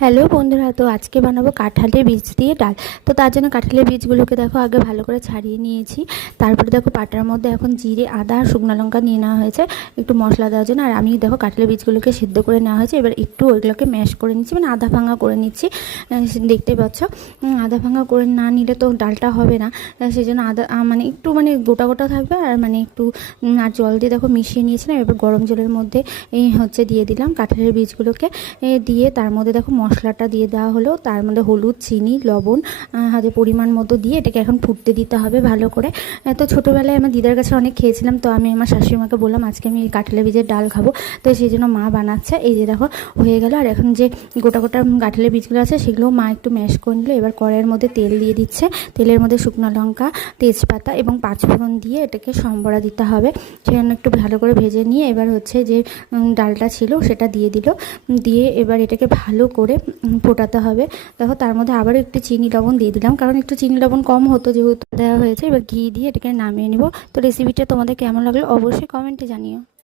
Hello বন্ধুরা, তো আজকে বানাবো কাঁঠালের বীজ দিয়ে ডাল। তো তার জন্য কাঁঠালের বীজগুলোকে দেখো আগে ভালো করে ছাড়িয়ে নিয়েছি। তারপরে দেখো পাটার মধ্যে এখন জিরে, আদা আর শুকনো লঙ্কা নিয়ে নেওয়া হয়েছে একটু মশলা দেওয়ার জন্য। আর আমি দেখো কাঁঠালের বীজগুলোকে সিদ্ধ করে নেওয়া হয়েছে। এবার একটু ওইগুলোকে ম্যাশ করে নিচ্ছি, মানে আধা ভাঙা করে নিচ্ছি। দেখতে পাচ্ছ, আধা ভাঙা করে না নিলে তো ডালটা হবে না। সেই জন্য আদা মানে একটু মানে গোটা গোটা থাকবে। আর মানে একটু আর জল দিয়ে দেখো মিশিয়ে নিয়েছিলাম। এবার গরম জলের মধ্যে দিয়ে দিলাম কাঁঠালের বীজগুলোকে। দিয়ে তার মধ্যে দেখো মশলাটা দিয়ে দেওয়া হলো। তার মধ্যে হলুদ, চিনি, লবণ হাতে পরিমাণ মতো দিয়ে এটাকে এখন ফুটতে দিতে হবে ভালো করে। তো ছোটোবেলায় আমার দিদার কাছে অনেক খেয়েছিলাম, তো আমি আমার শাশুড়িমাকে বললাম আজকে আমি এই কাঁঠালের বীজের ডাল খাবো। তো সেই জন্য মা বানাচ্ছে। এই যে দেখো হয়ে গেল। আর এখন যে গোটা গোটা কাঁঠালের বীজগুলো আছে সেগুলো মা একটু ম্যাশ করে নিল। এবার কড়াইয়ের মধ্যে তেল দিয়ে দিচ্ছে। তেলের মধ্যে শুকনো লঙ্কা, তেজপাতা এবং পাঁচফোড়ন দিয়ে এটাকে সম্বরা দিতে হবে। সেজন্য একটু ভালো করে ভেজে নিয়ে এবার যে ডালটা ছিল সেটা দিয়ে দিল। দিয়ে এবার এটাকে ভালো করে ফোটাতে হবে। দেখো তার মধ্যে আবারও একটু চিনি লবণ দিয়ে দিলাম, কারণ একটু চিনি লবণ কম হতো যেহেতু দেওয়া হয়েছে। এবার ঘি দিয়ে এটাকে নামিয়ে নিব। তো রেসিপিটা তোমাদের কেমন লাগলো অবশ্যই কমেন্টে জানিও।